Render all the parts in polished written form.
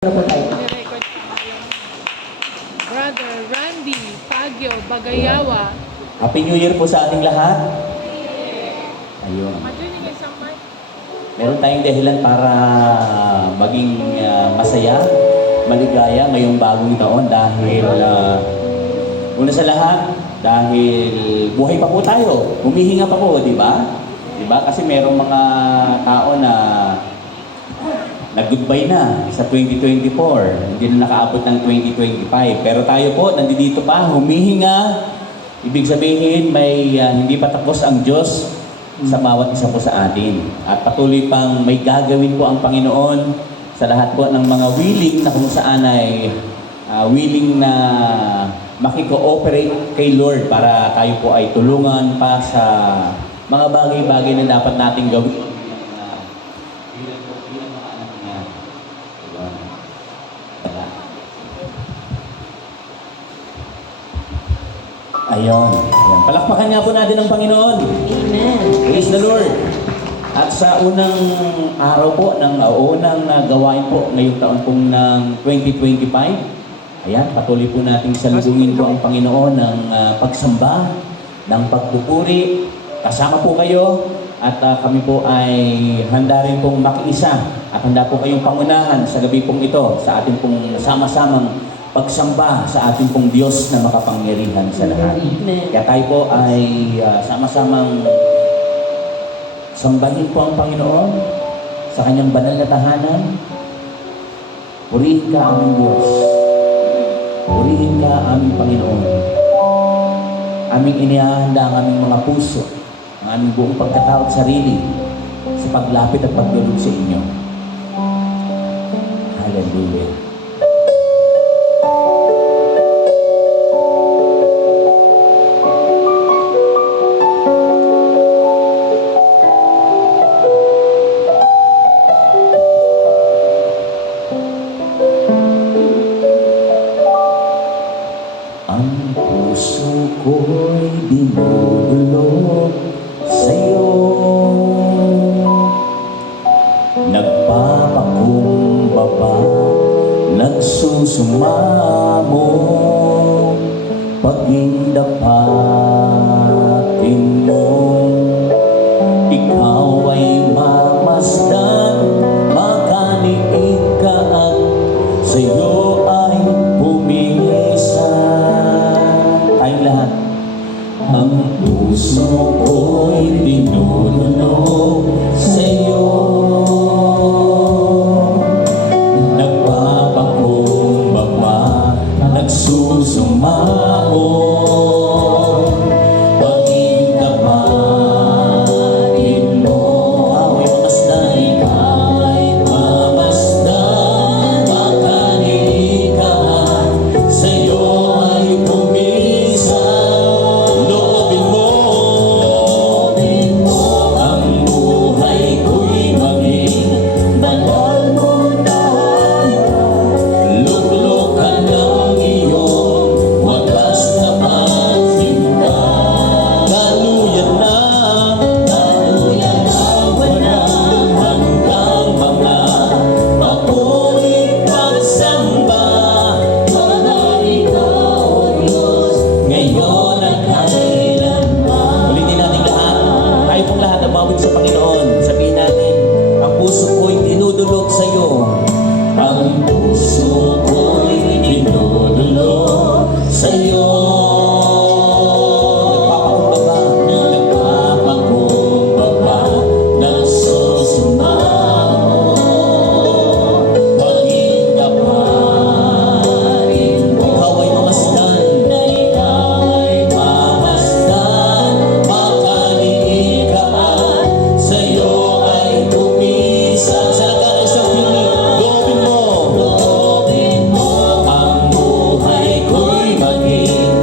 Ano po tayo? Nirecord Brother Randy Pagyo Bagayawa. Happy New Year po sa ating lahat. Ayun. Meron tayong dahilan para maging masaya, maligaya ngayong bagong taon dahil una sa lahat, dahil buhay pa po tayo, humihinga pa po, di ba? Di ba? Kasi merong mga tao na nag-goodbye na sa 2024, hindi na nakaabot ng 2025. Pero tayo po, nandito pa, humihinga. Ibig sabihin, may hindi pa tapos ang Diyos sa bawat isa po sa atin. At patuloy pang may gagawin po ang Panginoon sa lahat po ng mga willing na kung saan ay willing na makiko-operate kay Lord para tayo po ay tulungan pa sa mga bagay-bagay na dapat nating gawin. Ayun. Ayan. Palakpakan nga po natin ang Panginoon. Amen. Praise the Lord. At sa unang araw po, unang gawain po ngayong taon pong ng 2025, ayan, patuloy po natin salubungin po ang Panginoon ng pagsamba, ng pagpupuri. Kasama po kayo at kami po ay handa rin pong makiisa at handa po kayong pangunahan sa gabi pong ito sa ating pong sama-samang pagsamba sa ating pong Diyos na makapangyarihan sa lahat. Kaya tayo po ay sama-samang sambahin po ang Panginoon sa kanyang banal na tahanan. Purihin ka aming Diyos. Purihin ka aming Panginoon. Aming inihahanda ang aming mga puso, ang aming buong pagkatao at sarili sa paglapit at paglulog sa inyo. Hallelujah. Ang puso ko'y dinudulog sa'yo, nagpapakumbaba, nagsusumamo, paging dapatin mo. Ikaw ay mamasdan, makaniig ka at sa'yo ay pumilisan. Tayong lahat. Ang puso ko'y dinudulog sa'yo, nagpapakumbaba, nagsusumao, paging dapatin mo. Ikaw ay mamasdan, makaniig ka at sa'yo ay pumisan. Loobin mo ang buhay ko'y maging banal mo na. Luklukan ng iyong wagas na pagsinta. Daluyan na walang hanggang mga mapulit pagsamba. Mahal ikaw, O Diyos, ngayon at kailanman. Ulitin natin lahat. Tayo pong lahat ang bawit sa Panginoon. Sabihin natin, ang puso ko'y dinudulog sa iyo. Ang puso ko'y dinudulog sa iyo. Nagpapakumbaba, nagsusumamo, paging dapatin mo. Ikaw ay mamasdan, makaniig ka at sa'yo ay tumisa. Sa lahat ng isang pinig, loobin mo ang buhay ko'y maging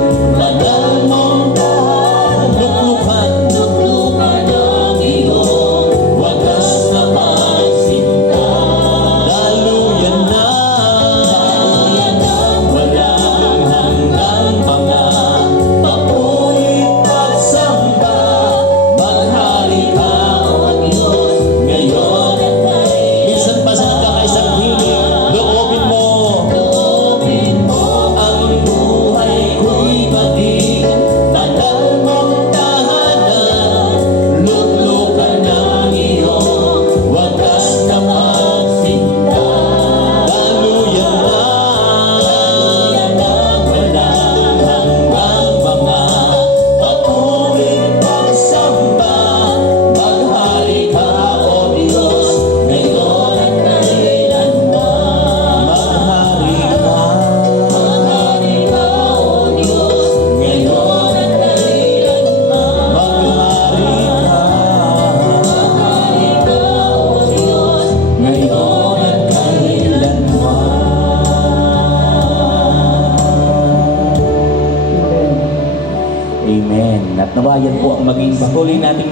bayan po ang maging patuloy nating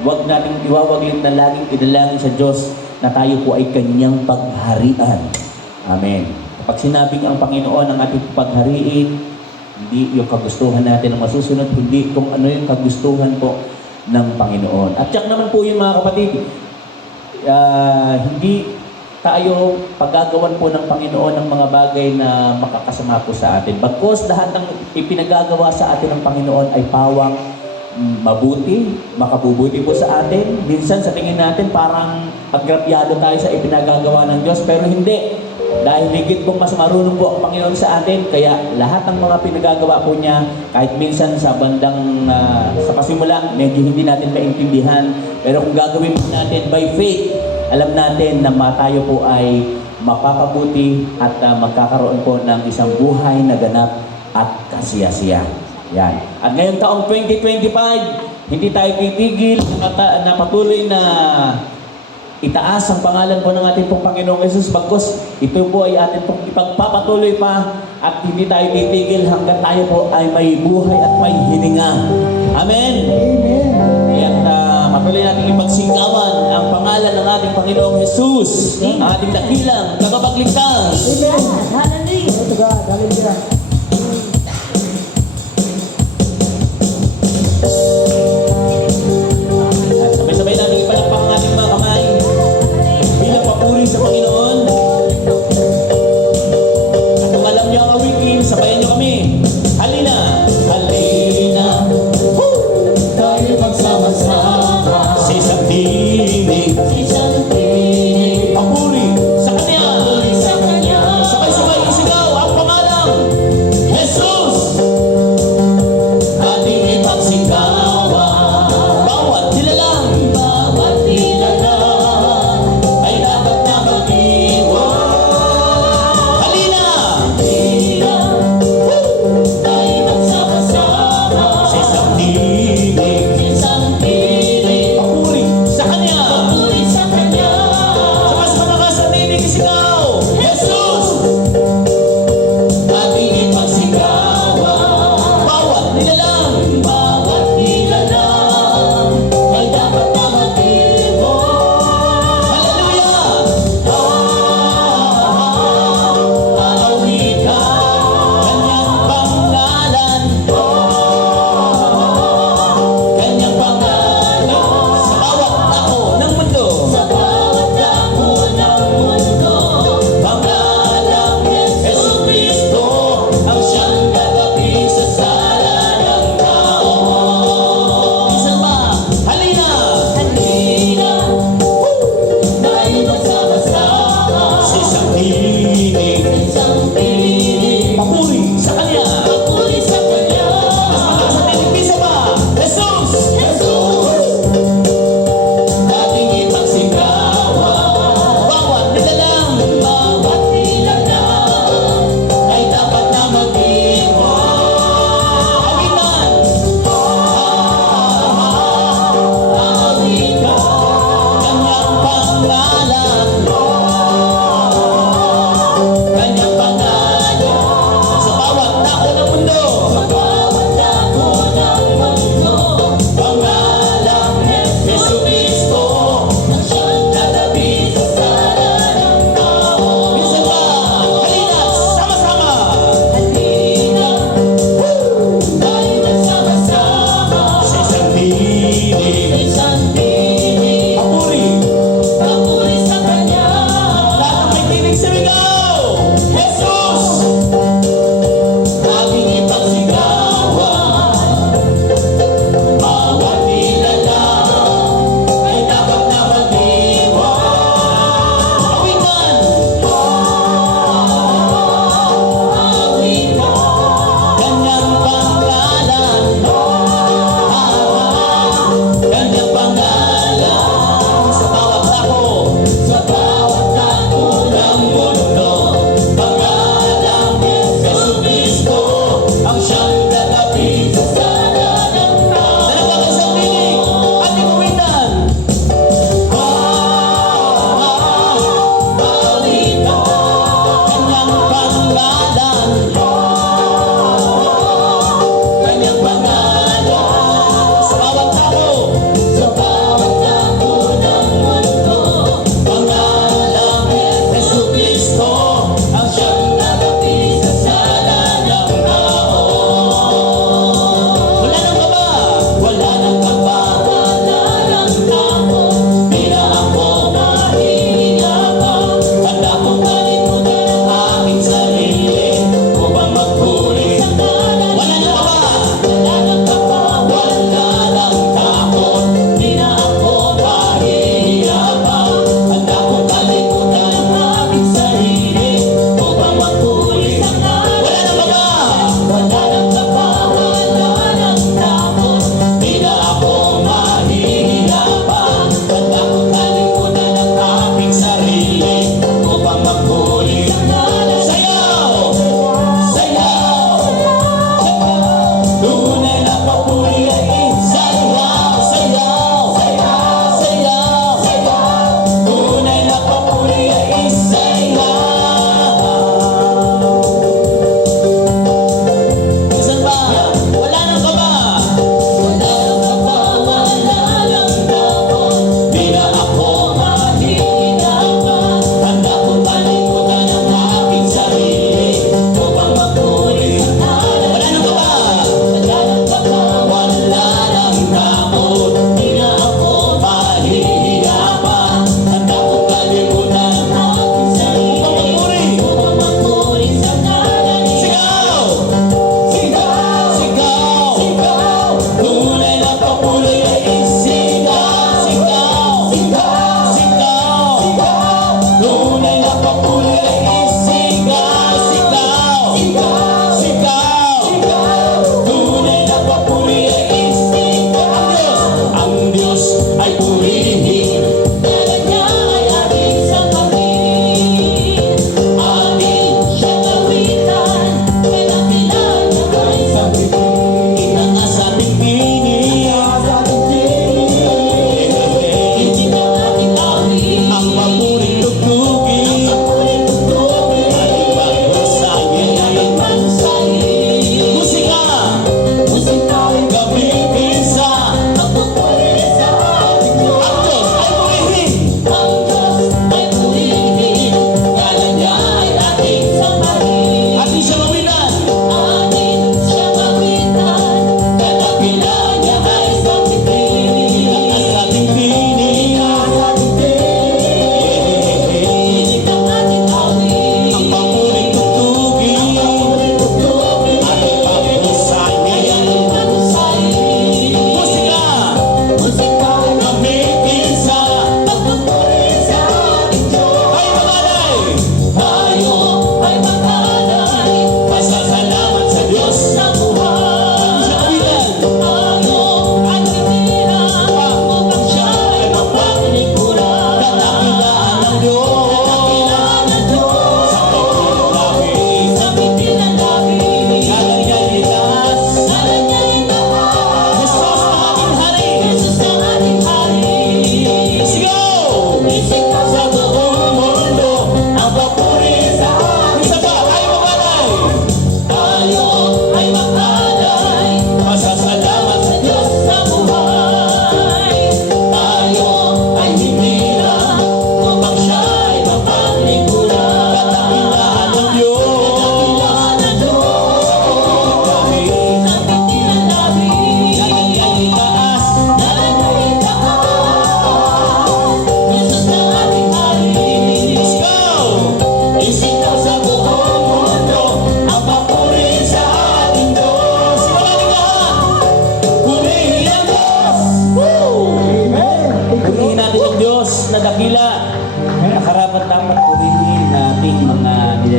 wag nating iwawaglit na laging idalangin sa Diyos na tayo po ay kanyang pagharian. Amen. Kapag sinabing ang Panginoon ang ating paghariin, hindi yung kagustuhan natin ang masusunod, hindi kung ano yung kagustuhan po ng Panginoon. At tiyak naman po yung mga kapatid, hindi tayo paggagawan po ng Panginoon ng mga bagay na makakasama po sa atin. Bagkus lahat ng ipinagagawa sa atin ng Panginoon ay pawang mabuti, makabubuti po sa atin. Minsan sa tingin natin parang agrabyado tayo sa ipinagagawa ng Diyos, pero hindi. Dahil higit pong mas marunong po ang Panginoon sa atin, kaya lahat ng mga pinagagawa po niya, kahit minsan sa bandang sa pasimula, medyo hindi natin maintindihan, pero kung gagawin po natin by faith, alam natin na tayo po ay mapapabuti at magkakaroon po ng isang buhay na ganap at kasiyasiya. Yan. At ngayong taong 2025, hindi tayo titigil na patuloy na itaas ang pangalan po ng ating pong Panginoong Jesus, bagkus ito po ay atin pong ipagpapatuloy pa at hindi tayo titigil hanggang tayo po ay may buhay at may hininga. Amen? Amen. At patuloy natin ipagsinggawan ang pangalan ng ating Panginoong Jesus, ang ating dakilang tagapagligtas. Amen. Hallelujah. To God. Hallelujah. At sabay-sabay natin ipalakpak ang ating mga kamay bilang papuri sa Panginoon. At kung alam niyo ang awitin, sabayan niyo kami. Halina! Halina! Woo! Tayo magsama-sama. Sa isang tinig, Isang tinig. papuri sa Kanya. Puri sa Kanya. Sabay-sabay isigaw ang pangalang Jesus! Ating ipagsigawan. Bawat nilalang Bawat nilalang ay dapat na mag-iwan. Halina! Halina. Tayo magsama-sama. Sa isang tinig, Isang tinig. papuri sa Kanya. Puri sa Kanya. Sa mas malakas na tinig isigaw, Jesus! Ating ipagsigawan. Bawat nilalang Bawat nilalang ay dapat na mag-iwan. Hallelujah! Aawit ka. Kanyang pangalan, Kanyang pangalan sa bawat dako ng mundo. sa bawat dako ng mundo. Pangalang Yesu Cristo ang siyang gagapi sa sala ng tao. Isa pa, halina! Halina, tayo magsama-sama. Sa isang tinig, Isang tinig. papuri sa Kanya. Puri sa Kanya. Mas malakas na tinig, isa pa, Jesus! Jesus, ating ipagsigawan. Bawat nilalang Bawat nilalang ay dapat na mag-iwan. awitan. Aawit ka. Kanyang pangalan, Kanyang pangalan sa bawat dako ng mundo. sa bawat dako ng mundo. Pangalang Yesu Cristo ang siyang gagapi sa sala ng tao. Isa pa, halina, sama-sama. Halina, tayo magsama-sama. Sa isang tinig, Isang tinig. papuri. Papuri sa Kanya. Lahat ng may tinig sumigaw, Jesus! Ating ipagsigawan. Bawat nilalang ay dapat na mag-iwan. Awitan! Aawit ka. Kanyang pangalan, Kanyang pangalan sa bawat dako. sa bawat dako ng mundo. Pangalang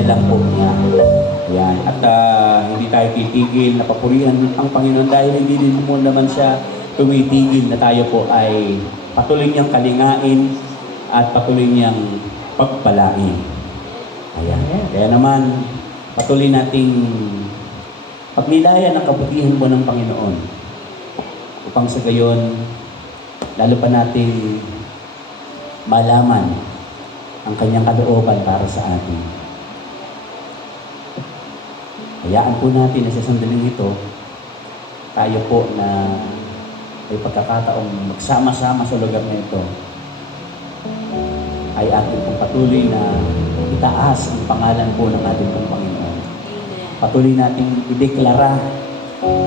lang po niya. Ayan. At hindi tayo titigil na papurihan ang Panginoon dahil hindi din mo naman siya tumitigil na tayo po ay patuloy niyang kalingain at patuloy niyang pagpalain. Ayan. Kaya naman, patuloy nating pagnilayan ang kabutihan po ng Panginoon upang sa gayon, lalo pa natin malaman ang kanyang kalooban para sa atin. Hayaan po natin na sa sandaling ito, tayo po na may pagkakataong magsama-sama sa lugar na ito, ay atin pong patuloy na itaas ang pangalan po ng ating pong Panginoon. Patuloy nating ideklara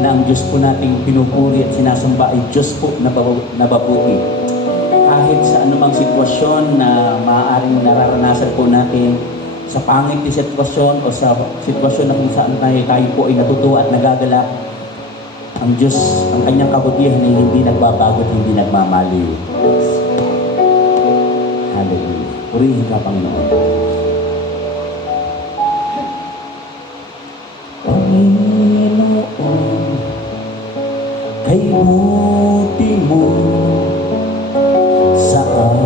na ang Diyos po nating pinupuri at sinasamba ay Diyos po na nababuti. Kahit sa anumang sitwasyon na maaaring nararanasan po natin, sa pangit na sitwasyon o sa sitwasyon na kung saan tayo po ay natutuwa at nagagalak, ang Diyos, ang kanyang kabutihan ay hindi nagbabago at hindi nagmamaliw. Hallelujah. Purihin ka, Panginoon. Panginoon, kay buti mo sa akin.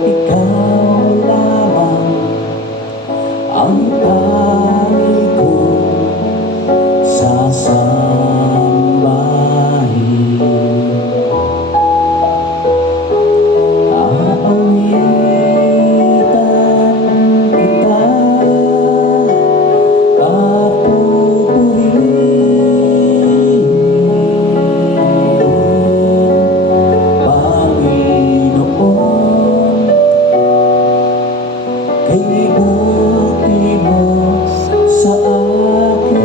Ikaw lamang ang tangi ko sasambahin. Aawitan kita at pupurihin, Panginoon, kay buti mo sa akin.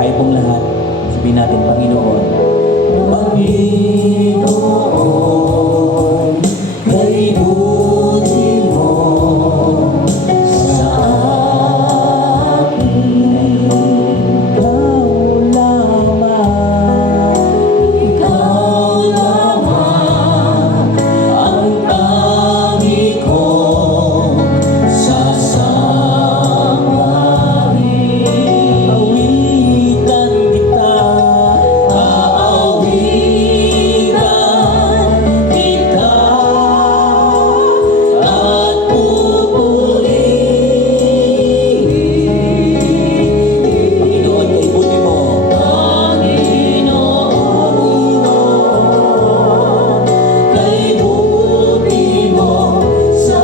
Tayo pong lahat, sabihin natin, Panginoon. Panginoon, kay buti mo sa akin. Ikaw lamang ang tangi kong sasambahin. Awitan kita, aawitan kita at pupurihin. Panginoon, kay buti mo. Panginoon, kay buti mo sa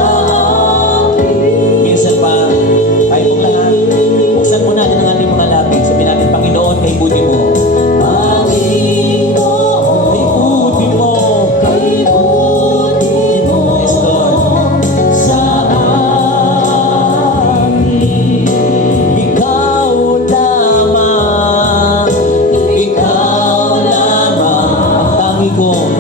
akin. Minsan pa, tayo pong lahat, buksan mo natin ang ating mga labi. Sabihin natin, Panginoon, kay buti mo. Panginoon, kay buti mo. Kay buti mo. Yes, Lord. Sa akin. Ikaw lamang ang tangi ko.